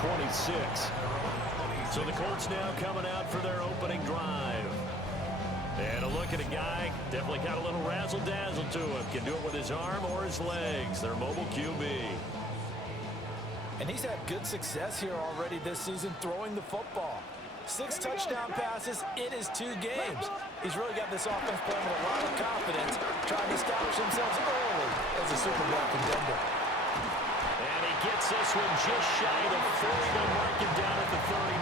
26. So the Colts now coming out for their opening drive. And a look at a guy, definitely got a little razzle-dazzle to him. Can do it with his arm or his legs. Their mobile QB. And he's had good success here already this season throwing the football. 6 touchdown passes in his 2 games. He's really got this offense playing with a lot of confidence, trying to establish themselves early as a Super Bowl contender. And he gets this one just shy of the 40. They'll mark him down at the 39.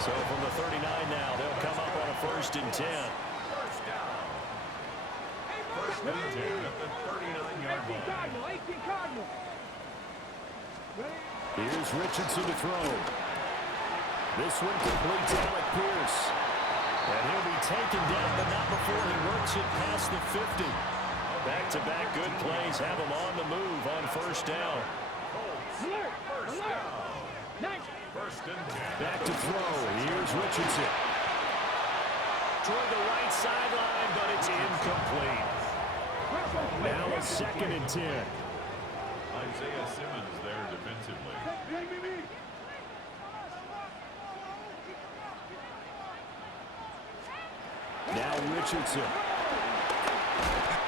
So from the 39 now, they'll come up on a 1st and 10. First and 10 at the 39-yard line. Here's Richardson to throw. This one complete to Alec Pierce. And he'll be taken down, but not before he works it past the 50. Back-to-back good plays have him on the move on 1st down. First down. First and 10. Back to throw. Here's Richardson. Toward the right sideline, but it's incomplete. Now a 2nd and 10. Isaiah Simmons there defensively. Now Richardson.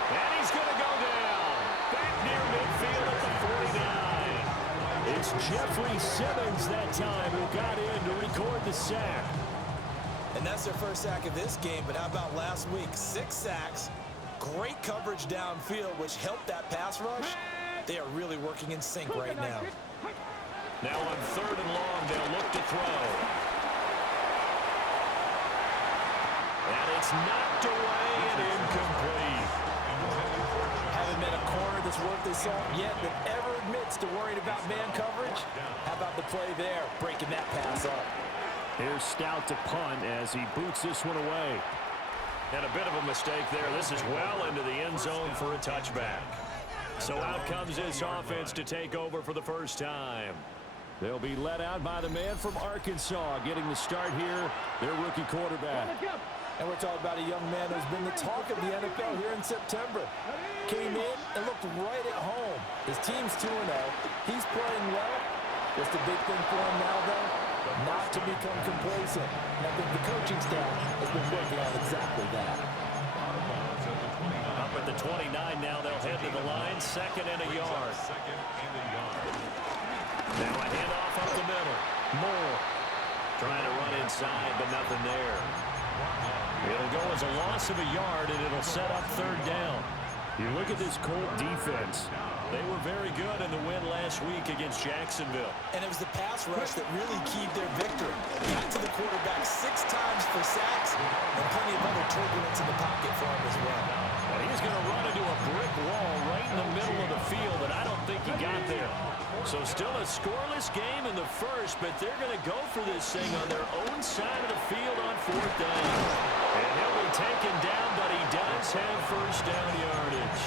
And he's going to go down. Back near midfield at the 49. It's Jeffrey Simmons that time who got in to record the sack. And that's their first sack of this game, but how about last week? 6 sacks, great coverage downfield, which helped that pass rush. They are really working in sync right now. Now on 3rd and long, they'll look to throw. And it's knocked away and incomplete. Haven't met a corner that's worth his salt yet that ever admits to worrying about man coverage. How about the play there, breaking that pass up? Here's Stout to punt as he boots this one away. And a bit of a mistake there. This is well into the end zone for a touchback. So out comes this offense to take over for the first time. They'll be led out by the man from Arkansas, getting the start here, their rookie quarterback. And we're talking about a young man who's been the talk of the NFL here in September. Came in and looked right at home. His team's 2-0. He's playing well. What's the big thing for him now, though? Not to become complacent. And I think the coaching staff has been working on exactly that. Up at the 29 now, they'll head to the line. 2nd and a yard. Now a handoff up the middle. Moore trying to run inside, but nothing there. It'll go as a loss of a yard, and it'll set up 3rd down. You look at this Colt defense. They were very good in the win last week against Jacksonville. And it was the pass rush that really keyed their victory. Got to the quarterback 6 times for sacks and plenty of other turbulence in the pocket for him as well. Well, he's going to run into a brick wall right in the middle of the field, and I don't think he got there. So still a scoreless game in the first, but they're going to go for this thing on their own side of the field on 4th down. And he'll be taken down, but he does have 1st down yardage.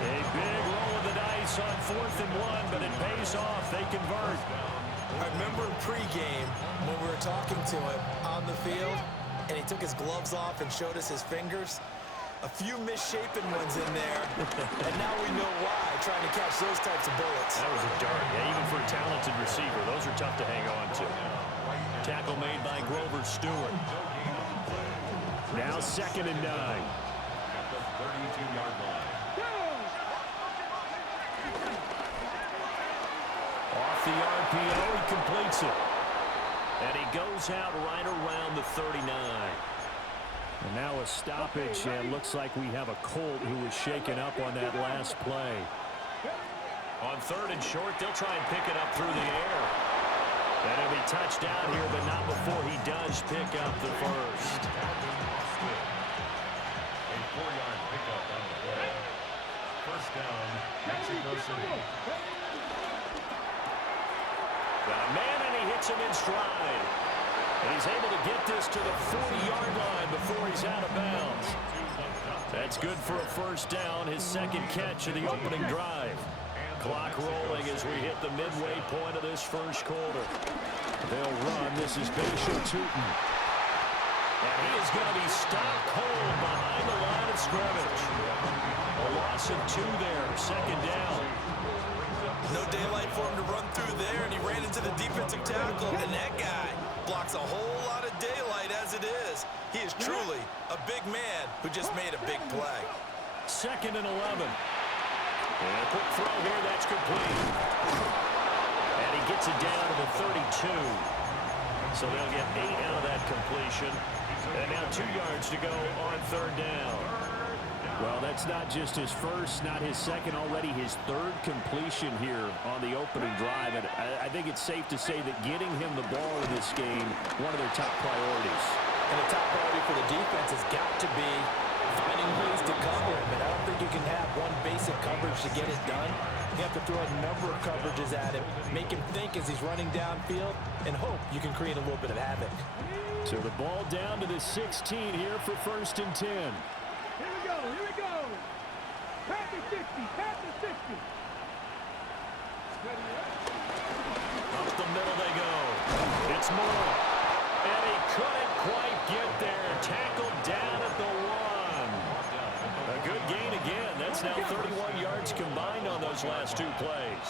A big roll of the dice on 4th and 1, but it pays off. They convert. I remember in pregame when we were talking to him on the field, and he took his gloves off and showed us his fingers. A few misshapen ones in there, and now we know why, trying to catch those types of bullets. That was a dart. Yeah, even for a talented receiver, those are tough to hang on to. Tackle made by Grover Stewart. Now 2nd and 9. At the 32-yard line. Off the RPO, he completes it. And he goes out right around the 39. And now a stoppage, and looks like we have a Colt who was shaken up on that last play. On 3rd and short, they'll try and pick it up through the air. And he'll be touched down here, but not before he does pick up the first. A 4-yard pickup on the play. First down, Mexico City. Got a man, and he hits him in stride. And he's able to get this to the 40-yard line before he's out of bounds. That's good for a 1st down, his 2nd catch of the opening drive. Clock rolling as we hit the midway point of this 1st quarter. They'll run. This is Bishop Tootin. And he is going to be stopped cold behind the line of scrimmage. A loss of 2 there, 2nd down. No daylight for him to run through there, and he ran defensive tackle, and that guy blocks a whole lot of daylight as it is. He is truly a big man who just made a big play. 2nd and 11. And a quick throw here, that's complete. And he gets it down to the 32. So they'll get 8 out of that completion. And now 2 yards to go on 3rd down. Well, that's not just his first, not his second, already his 3rd completion here on the opening drive. And I think it's safe to say that getting him the ball in this game, one of their top priorities. And the top priority for the defense has got to be finding ways to cover him. And I don't think you can have one basic coverage to get it done. You have to throw a number of coverages at him, make him think as he's running downfield, and hope you can create a little bit of havoc. So the ball down to the 16 here for 1st and 10. Here we go, here we go. Pass the 60, pass the 60. Up the middle they go. It's Moore. And he couldn't quite get there. Tackled down at the 1. A good gain again. That's now 31 yards combined on those last 2 plays.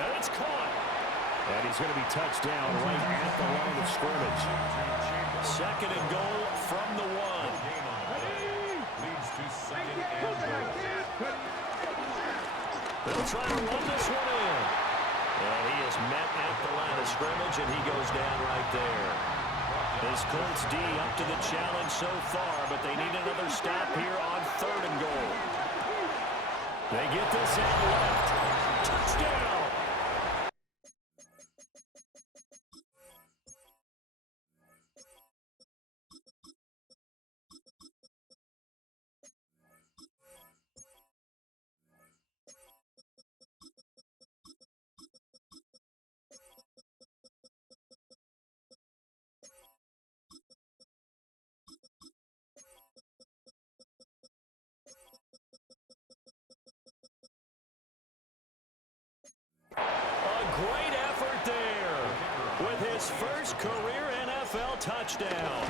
And it's caught. And he's going to be touched down right at the line of scrimmage. 2nd and goal from the 1. Leads to 2nd and goal. They'll try to run this one in. And he is met at the line of scrimmage, and he goes down right there. This Colts D up to the challenge so far, but they need another stop here on 3rd and goal. They get this out left. Touchdown! Great effort there with his first career NFL touchdown.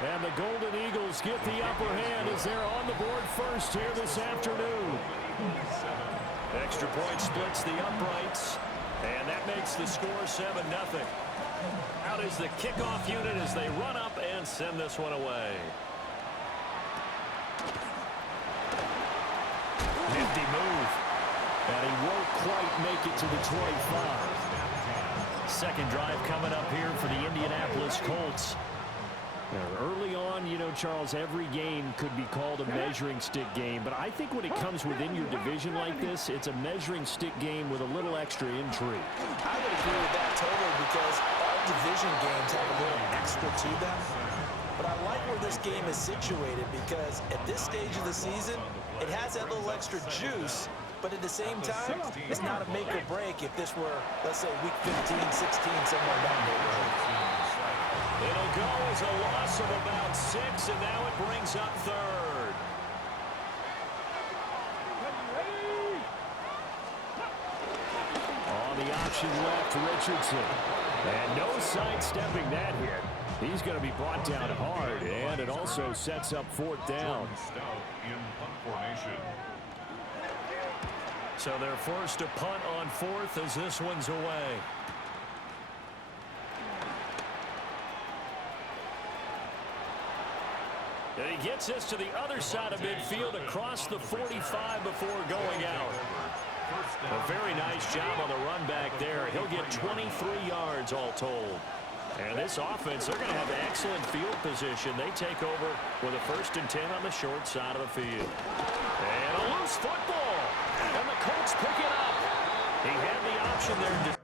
And the Golden Eagles get the upper hand as they're on the board first here this afternoon. Extra point splits the uprights, and that makes the score 7-0. Out is the kickoff unit as they run up and send this one away. Nifty move. And he won't quite make it to the 25. 2nd drive coming up here for the Indianapolis Colts. Now, early on, you know, Charles, every game could be called a measuring stick game. But I think when it comes within your division like this, it's a measuring stick game with a little extra intrigue. I would agree with that totally because all division games have a little extra to them. But I like where this game is situated because at this stage of the season, it has that little extra juice. But at the same time, it's not a make or break if this were, let's say, week 15, 16, somewhere down there. It'll go as a loss of about 6, and now it brings up 3rd. On the option left, Richardson. And no sidestepping that hit. He's going to be brought down hard, and it also sets up 4th down. So they're forced to punt on 4th as this one's away. And he gets this to the other side of midfield across the 45 before going out. A very nice job on the run back there. He'll get 23 yards all told. And this offense, they're going to have excellent field position. They take over with a 1st and 10 on the short side of the field. And a loose football. And the Colts pick it up. He had the option there.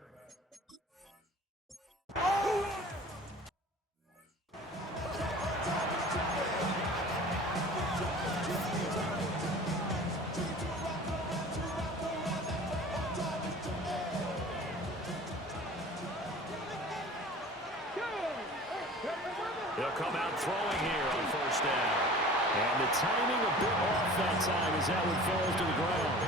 They'll come out throwing here on 1st down. And the timing a bit off that time as that one falls to the ground.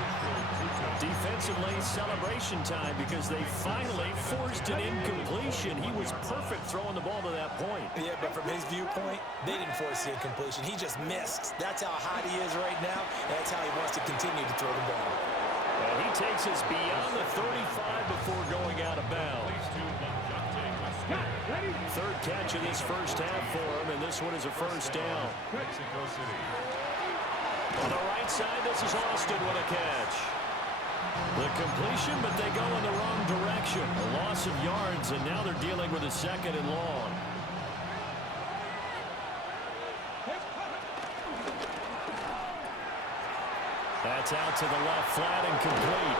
Defensively, celebration time because they finally forced an incompletion. He was perfect throwing the ball to that point. Yeah, but from his viewpoint, they didn't force the incompletion. He just missed. That's how hot he is right now, and that's how he wants to continue to throw the ball. And he takes us beyond the 35 before going out of bounds. Third catch of this first half for him, and this one is a first down. Mexico City. On the right side, this is Austin with a catch. The completion, but they go in the wrong direction. A loss of yards, and now they're dealing with a second and long. That's out to the left, flat and complete.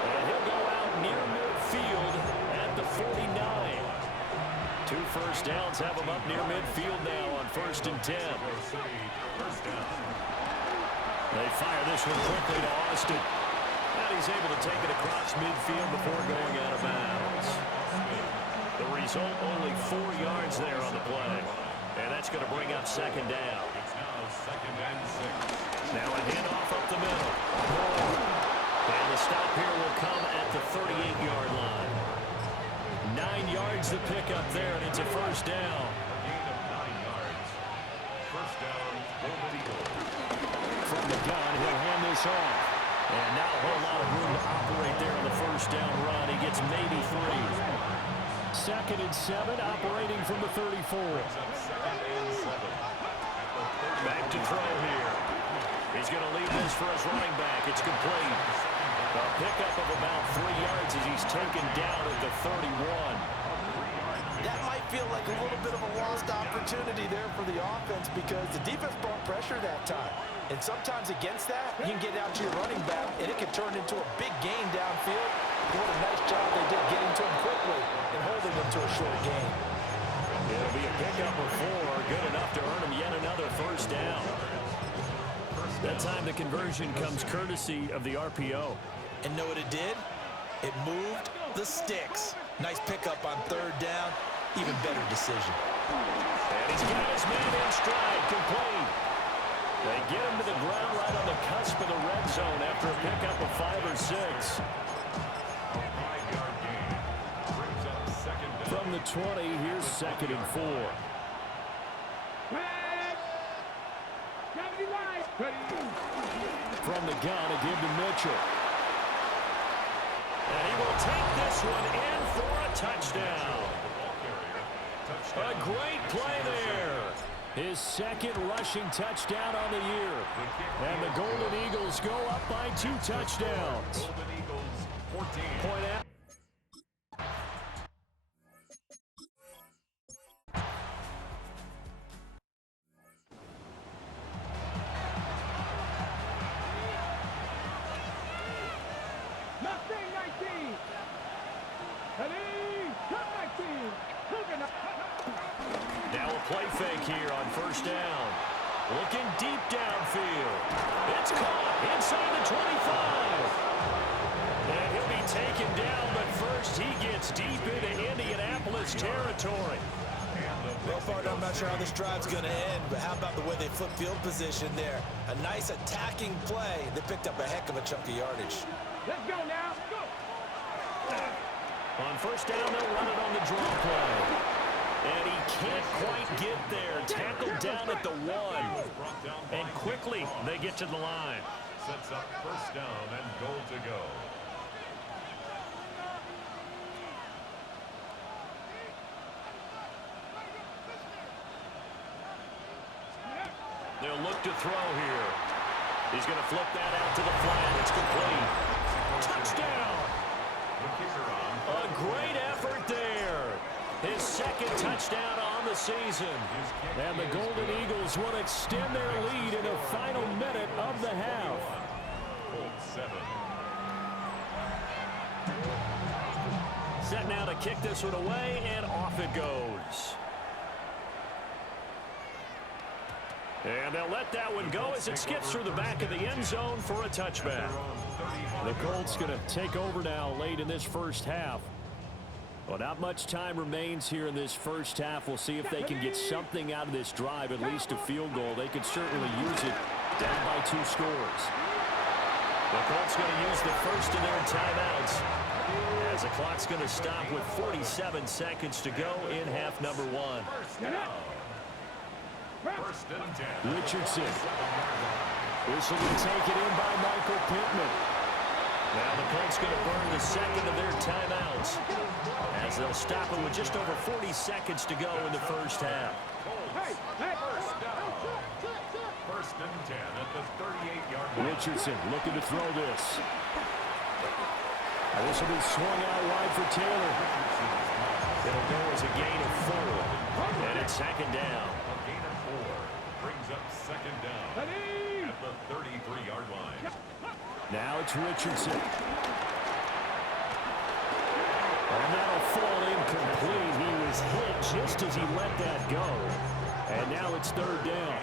And he'll go out near midfield at the 49. 2 first downs have him up near midfield now on 1st and 10. They fire this one quickly to Austin. And he's able to take it across midfield before going out of bounds. The result, only 4 yards there on the play. And that's going to bring up second down. It's now 2nd and 6. Now a handoff up the middle. And the stop here will come at the 38-yard line. 9 yards to pick up there, and it's a first down. Gain of 9 yards. First down, Golden Eagles. From the gun, he'll hand this off. And now a whole lot of room to operate there on the first down run. He gets maybe 3. 2nd and 7, operating from the 34. 2nd and 7. Back to throw here. He's going to leave this for his running back. It's complete. A pickup of about 3 yards as he's taken down at the 31. That might feel like a little bit of a lost opportunity there for the offense because the defense brought pressure that time. And sometimes against that, you can get out to your running back, and it can turn into a big gain downfield. What a nice job they did getting to him quickly and holding him to a short gain. It'll be a pickup of 4, good enough to earn him yet another first down. That time the conversion comes courtesy of the RPO. And know what it did? It moved the sticks. Nice pickup on 3rd down. Even better decision. And he's got his man in stride, complete. They get him to the ground right on the cusp of the red zone after a pickup of 5 or 6. 5-yard gain. Brings up 2nd down. From the 20, here's 2nd and 4. From the gun, a give to Mitchell. And he will take this one in for a touchdown. A great play there. His 2nd rushing touchdown on the year. And the Golden Eagles go up by 2 touchdowns. Golden Eagles 14. Point out. Now a play fake here on 1st down. Looking deep downfield. It's caught inside the 25. And he'll be taken down, but first he gets deep into Indianapolis territory. Well, partner, I'm not sure how this drive's going to end, but how about the way they flip field position there? A nice attacking play. They picked up a heck of a chunk of yardage. Let's go now. Go. On 1st down, they'll run it on the draw play. And he can't quite get there. Tackled down at the 1. And quickly, they get to the line. Sets up 1st down and goal to go. They'll look to throw here. He's going to flip that out to the flat. It's complete. Touchdown! A great effort there. His 2nd touchdown on the season. And the Golden Eagles will extend their lead in the final minute of the half. Colts 7. Set now to kick this one away, and off it goes. And they'll let that one go as it skips through the back of the end zone for a touchback. The Colts going to take over now late in this first half. Well, not much time remains here in this first half. We'll see if they can get something out of this drive, at least a field goal. They could certainly use it down by 2 scores. The Colts going to use the first of their timeouts as the clock's going to stop with 47 seconds to go in half number 1. 1st and 10. Richardson. This will be taken in by Michael Pittman. Now the Colts going to burn the second of their timeouts as they'll stop it with just over 40 seconds to go in the first half. First and 10 at the 38-yard line. Richardson looking to throw this. This will be swung out wide for Taylor. It'll go as a gain of 4. And it's second down. A gain of 4 brings up second down at the 33-yard line. Now it's Richardson. And that'll fall incomplete. He was hit just as he let that go. And now it's third down.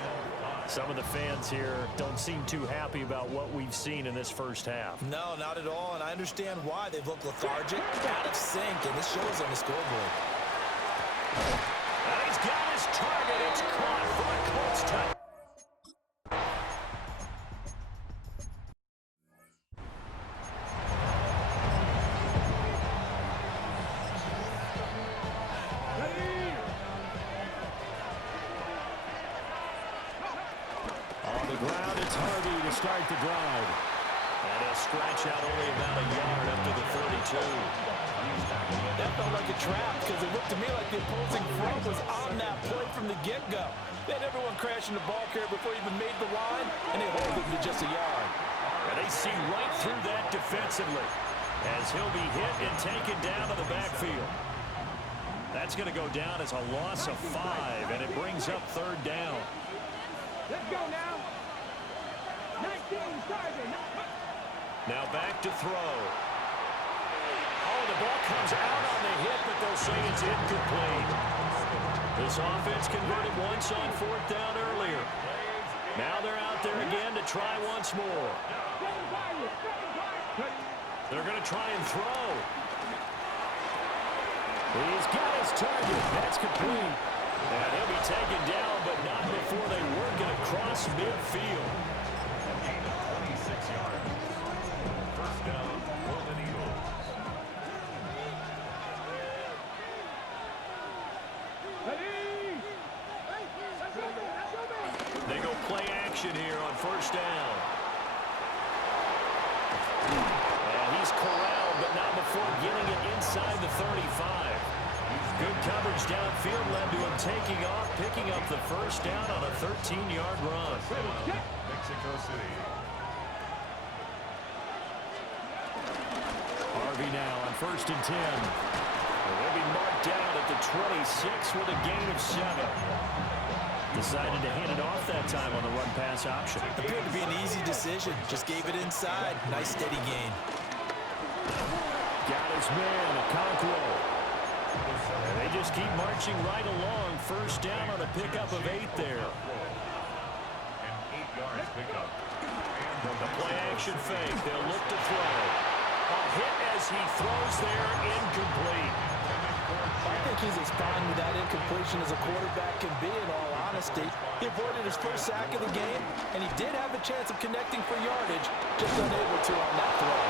Some of the fans here don't seem too happy about what we've seen in this first half. No, not at all, and I understand why. They've looked lethargic, out of sync, and this shows on the scoreboard. And he's got his target. It's caught for a Colts touchdown. Start the drive. And he'll stretch out only about a yard up to the 32. That felt like a trap because it looked to me like the opposing front was on that play from the get-go. They had everyone crashing the ball carrier before he even made the line, and they hold him to just a yard. And they see right through that defensively as he'll be hit and taken down to the backfield. That's going to go down as a loss of 5, and it brings up third down. Let's go now. Now back to throw. Oh, the ball comes out on the hit, but they'll say it's incomplete. This offense converted once on fourth down earlier. Now they're out there again to try once more. They're going to try and throw. He's got his target. That's complete. And he'll be taken down, but not before they work it across midfield. 26 yards. First down, Golden Eagles. They go play action here on first down. And he's corralled, but not before getting it inside the 35. Good coverage downfield led to him taking off, picking up the first down on a 13-yard run. Mexico City. Harvey now on first and 10. They'll be marked down at the 26 with a gain of 7. Decided to hand it off that time on the run-pass option. Appeared to be an easy decision. Just gave it inside. Nice steady gain. Got his man, Okonkwo. And they just keep marching right along. First down on a pickup of 8 there. And 8 yards pickup. The play-action fake. They'll look to throw. A hit as he throws there, incomplete. I think he's as fine with that incompletion as a quarterback can be, in all honesty. He avoided his first sack of the game, and he did have a chance of connecting for yardage, just unable to on that throw.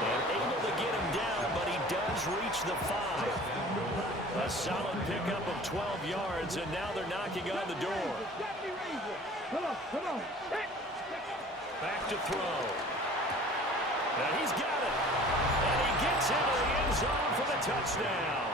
And able to get him down, but he does reach the 5. A solid pickup of 12 yards, and now they're knocking on the door. Come on. Back to throw. And he's got it. And he gets into the end zone for the touchdown.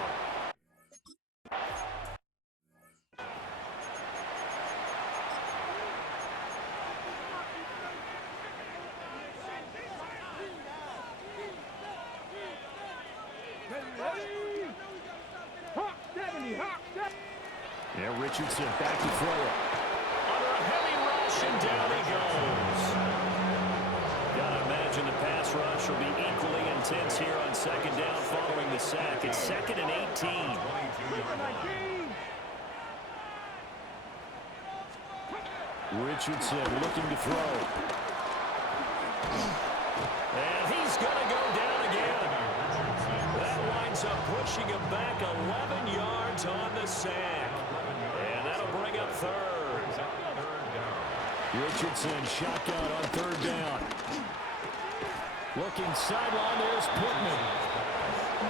Yeah, Richardson back to throw it. Under a heavy rush, and down he goes. Gotta imagine the pass rush will be equally intense here on second down following the sack. It's second and 18. Richardson looking to throw. And he's gonna go down again. That winds up pushing him back 11 yards on the sack. And that'll bring up third. Richardson shotgun on third down. Looking sideline, there's Pittman.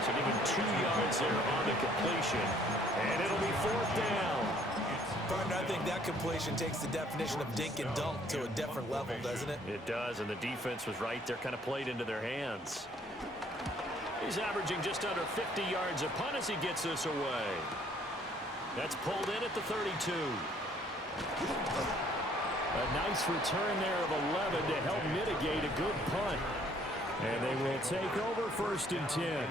So even 2 yards there on the completion. And it'll be fourth down. Partner, I think that completion takes the definition of dink and dunk to a different level, doesn't it? It does, and the defense was right there, kind of played into their hands. He's averaging just under 50 yards a punt as he gets this away. That's pulled in at the 32. A nice return there of 11 to help mitigate a good punt. And they will take over 1st and 10.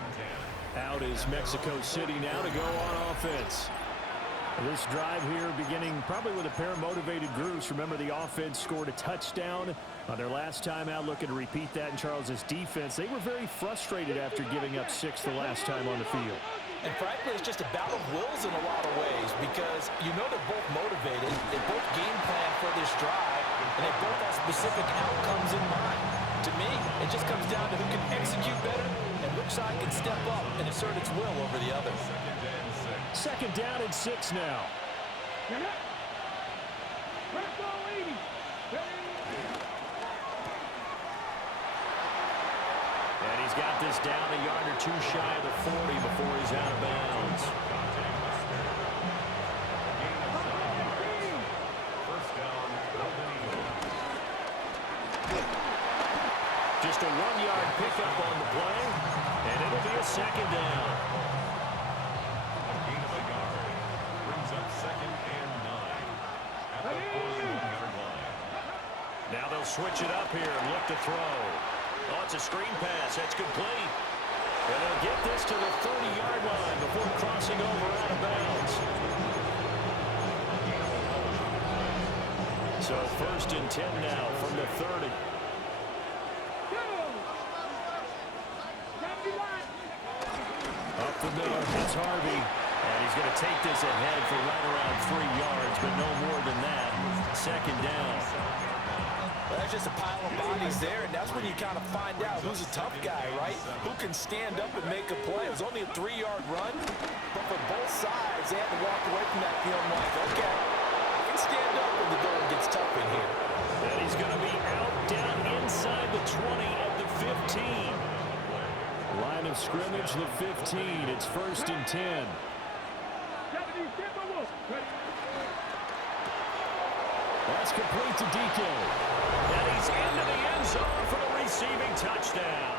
Out is Mexico City now to go on offense. This drive here beginning probably with a pair of motivated groups. Remember, the offense scored a touchdown on their last time out, looking to repeat that in Charles's defense. They were very frustrated after giving up 6 the last time on the field. And frankly, it's just a battle of wills in a lot of ways because you know they're both motivated, they both game plan for this drive, and they both have specific outcomes in mind. To me, it just comes down to who can execute better and which side can step up and assert its will over the other. 2nd down and 6 now. And he's got this down a yard or 2 shy of the 40 before he's out of bounds. Just a 1-yard pickup on the play, and it'll be a 2nd down. Now they'll switch it up here and look to throw. Oh, it's a screen pass. That's complete. And they'll get this to the 30-yard line before crossing over out of bounds. So 1st and 10 now from the 30. Up the middle, it's Harvey. And he's going to take this ahead for right around 3 yards, but no more than that. 2nd down. Well, that's just a pile of bodies there, and that's when you kind of find out who's a tough guy, right? Who can stand up and make a play. It was only a 3-yard run, but for both sides, they had to walk away from that feeling like, okay, I can stand up when the going gets tough in here. And he's going to be out down inside the 20 at the 15. Line of scrimmage, the 15. It's 1st and 10. That's complete to DK. And he's into the end zone for the receiving touchdown.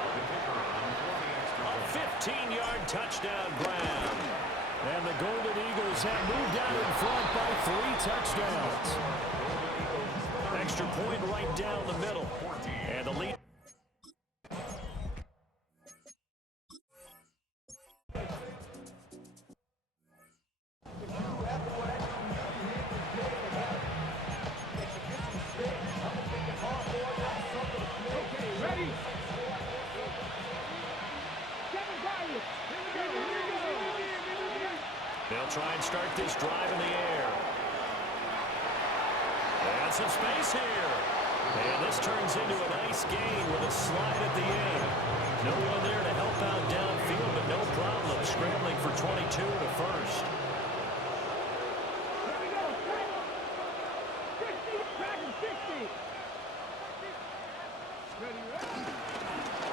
A 15-yard touchdown grab. And the Golden Eagles have moved out in front by 3 touchdowns. Extra point right down the middle. And the lead. They'll try and start this drive in the air. And some space here. And this turns into a nice gain with a slide at the end. No one there to help out downfield, but no problem scrambling for 22 to 1st.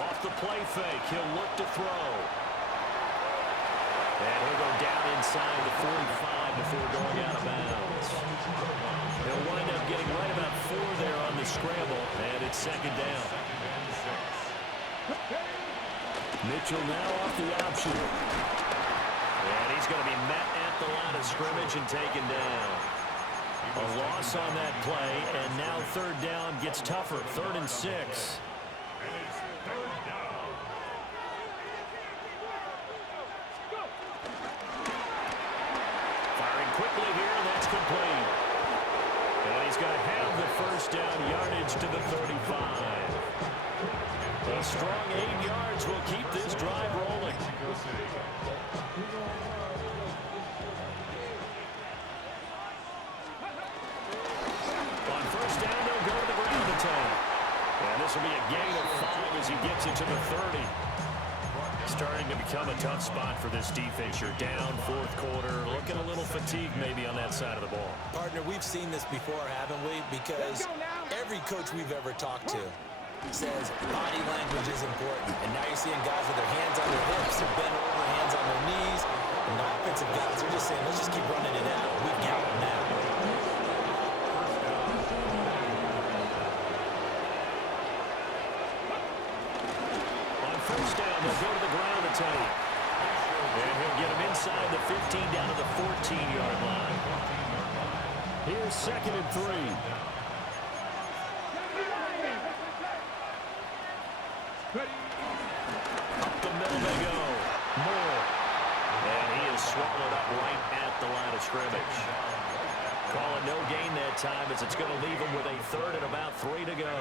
Off the play fake, he'll look to throw. And he'll go down inside the 45 before going out of bounds. He'll wind up getting right about 4 there on the scramble, and it's 2nd down. Mitchell now off the option. And he's going to be met at the line of scrimmage and taken down. A loss on that play, and now 3rd down gets tougher. 3rd and 6. Quickly here, and that's complete. And he's going to have the 1st down yardage to the 35. A strong 8 yards will keep this drive rolling. On 1st down, they'll go to the ground attack. And this will be a gain of 5 as he gets it to the 30. Starting to become a tough spot for this defense. You're down 4th quarter, looking a little fatigued maybe on that side of the ball. Partner, we've seen this before, haven't we? Because every coach we've ever talked to says body language is important. And now you're seeing guys with their hands on their hips, they're bent over, hands on their knees. And the offensive guys are just saying, let's just keep running it out. We've got them now. and they'll go to the ground to take it. And he'll get him inside the 15 down to the 14-yard line. Here's 2nd and 3. Up the middle they go. Moore. And he is swallowed up right at the line of scrimmage. Calling no gain that time as it's going to leave him with a 3rd and about 3 to go.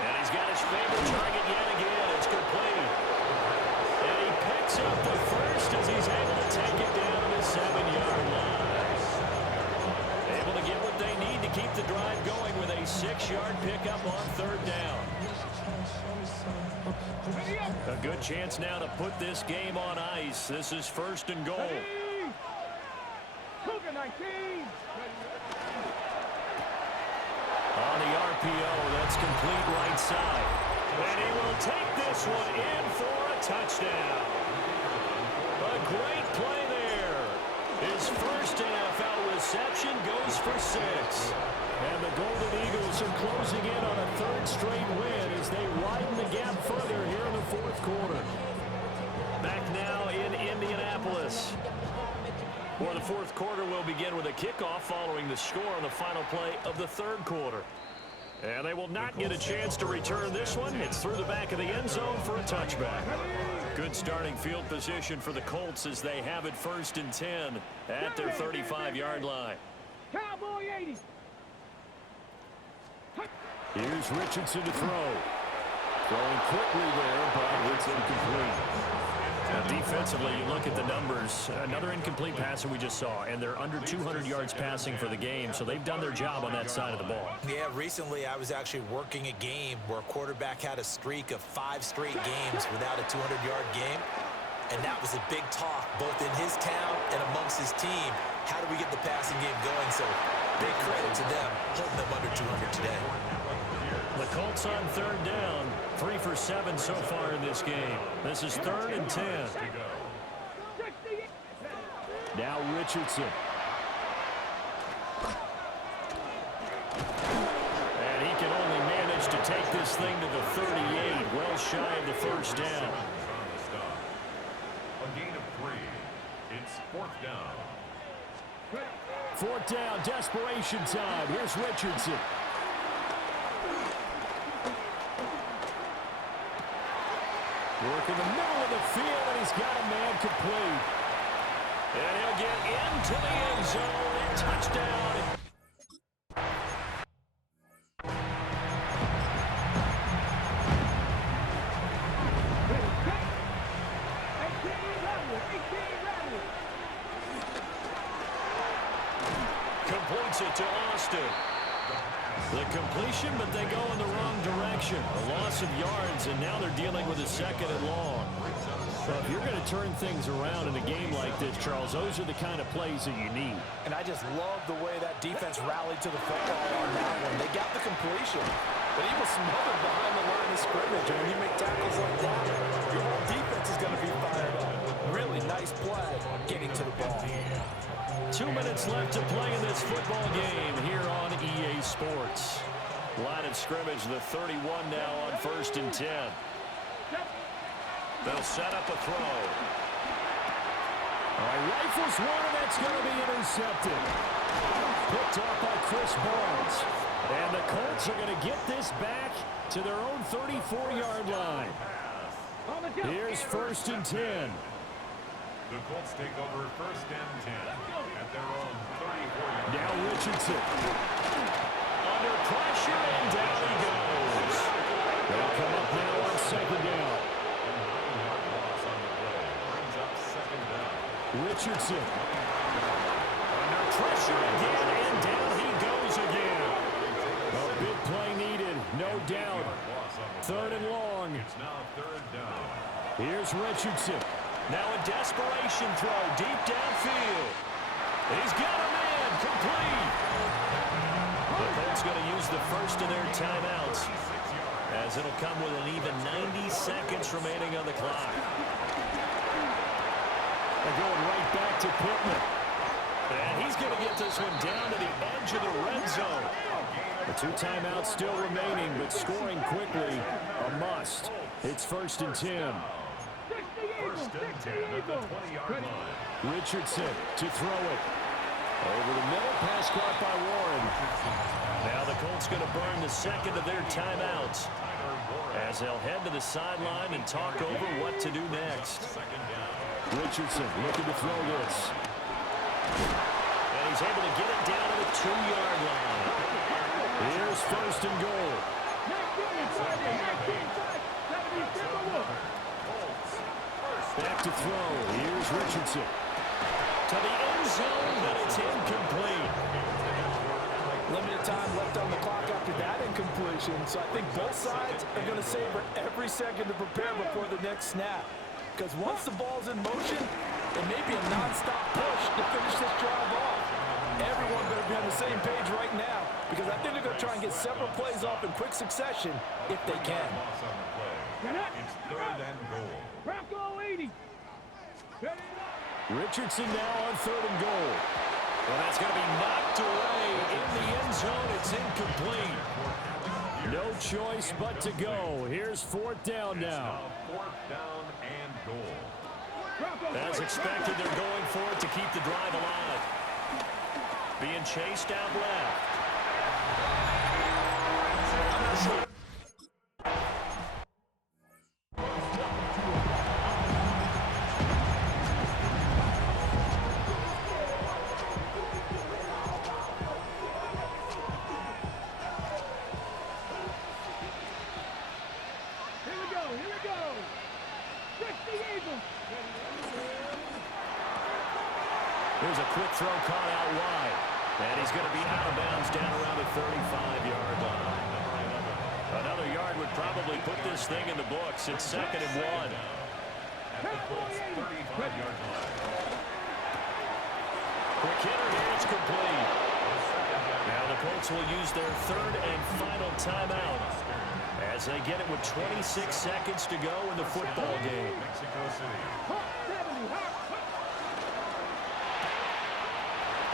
And he's got his favorite target yet again. It's complete. And he picks up the first as he's able to take it down to the 7-yard line. Able to get what they need to keep the drive going with a 6-yard pickup on 3rd down. A good chance now to put this game on ice. This is 1st and goal. On the RPO, that's complete right side. And he will take this one in for a touchdown. A great play there. His first NFL reception goes for 6. And the Golden Eagles are closing in on a 3rd straight win as they widen the gap further here in the 4th quarter. Back now in Indianapolis. For the 4th quarter, we'll begin with a kickoff following the score on the final play of the 3rd quarter. And they will not get a chance to return this one. It's through the back of the end zone for a touchback. Good starting field position for the Colts as they have it 1st and 10 at their 35-yard line. Cowboy 80. Here's Richardson to throw. Throwing quickly there, but it's incomplete. Now, defensively, you look at the numbers. Another incomplete passer we just saw, and they're under 200 yards passing for the game, so they've done their job on that side of the ball. Yeah, recently I was actually working a game where a quarterback had a streak of 5 straight games without a 200-yard game, and that was a big talk both in his town and amongst his team. How do we get the passing game going? So big credit to them, holding them under 200 today. The Colts on 3rd down, 3 for 7 so far in this game. This is 3rd and 10. Now Richardson. And he can only manage to take this thing to the 38, well shy of the 1st down. A gain of 3. It's 4th down. 4th down, desperation time. Here's Richardson. Work in the middle of the field, and he's got a man complete. And he'll get into the end zone and touchdown. Completes it to Austin. The completion, but they go in the wrong direction. A loss of yards, and now they're dealing with a 2nd and long. So if you're going to turn things around in a game like this, Charles, those are the kind of plays that you need. And I just love the way that defense rallied to the football on that one. They got the completion, but he was smothered behind the line of scrimmage. And when you make tackles like that, your whole defense is going to be fired up. Really nice play getting to the ball. 2 minutes left to play in this football game here on EA Sports. Line of scrimmage, the 31 now on 1st and 10. They'll set up a throw. All right, rifles one, and that's going to be intercepted. Picked off by Chris Barnes. And the Colts are going to get this back to their own 34-yard line. Here's 1st and 10. The Colts take over 1st and 10 at their own 34-yard line. Now Richardson. Under pressure, and down he goes. They'll come up now on 2nd down. Brings up 2nd down. Richardson. Under pressure again, and down he goes again. A big play needed, no doubt. 3rd and long. It's now 3rd down. Here's Richardson. Now a desperation throw deep downfield. He's got a man complete. The Colts going to use the first of their timeouts as it'll come with an even 90 seconds remaining on the clock. They're going right back to Pittman. And he's going to get this one down to the edge of the red zone. The 2 timeouts still remaining, but scoring quickly, a must. It's 1st and 10. First and 10 at the 20-yard line. Richardson to throw it. Over the middle, pass caught by Warren. Now the Colts going to burn the second of their timeouts as they'll head to the sideline and talk over what to do next. Richardson looking to throw this. And he's able to get it down to the 2-yard line. Here's 1st and goal. Back to throw. Here's Richardson. To the end zone, but it's incomplete. Limited time left on the clock after that incompletion, so I think both sides are going to savor every second to prepare before the next snap. Because once the ball's in motion, it may be a non-stop push to finish this drive off. Everyone better be on the same page right now, because I think they're going to try and get several plays off in quick succession if they can. It's 3rd and goal. Bronco 80. Richardson now on 3rd and goal. Well, that's going to be knocked away in the end zone. It's incomplete. No choice but to go. Here's 4th down now. 4th down and goal. As expected, they're going for it to keep the drive alive. Being chased out left. I'm not sure. Here's a quick throw caught out wide. And he's going to be out of bounds down around the 35-yard line. Another yard would probably put this thing in the books. It's 2nd and 1. At the Colts' 35-yard line. Quick hitter here. It's complete. Now the Colts will use their 3rd and final timeout as they get it with 26 seconds to go in the football game. Mexico City.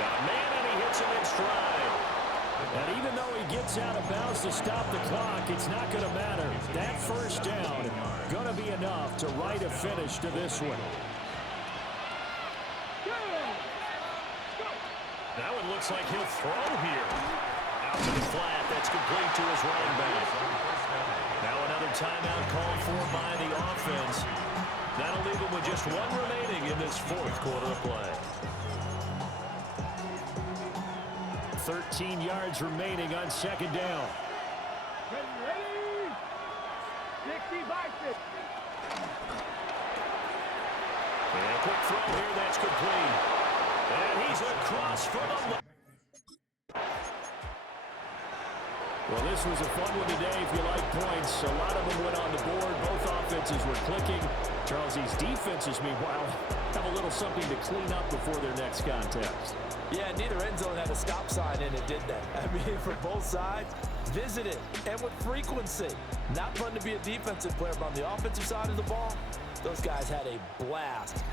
Got a man, and he hits him in stride. And even though he gets out of bounds to stop the clock, it's not going to matter. That 1st down going to be enough to write a finish to this one. That one looks like he'll throw here. Out to the flat. That's complete to his running back. Now another timeout called for by the offense. That'll leave him with just 1 remaining in this 4th quarter of play. 13 yards remaining on 2nd down. Ready? 60 by 6. And a quick throw here, that's complete. And he's across for the... Well, this was a fun one today if you like points. A lot of them went on the board. Both offenses were clicking. Charles, these defenses, meanwhile, have a little something to clean up before their next contest. Yeah, neither end zone had a stop sign in it, did they? I mean, for both sides, visited and with frequency. Not fun to be a defensive player, but on the offensive side of the ball, those guys had a blast.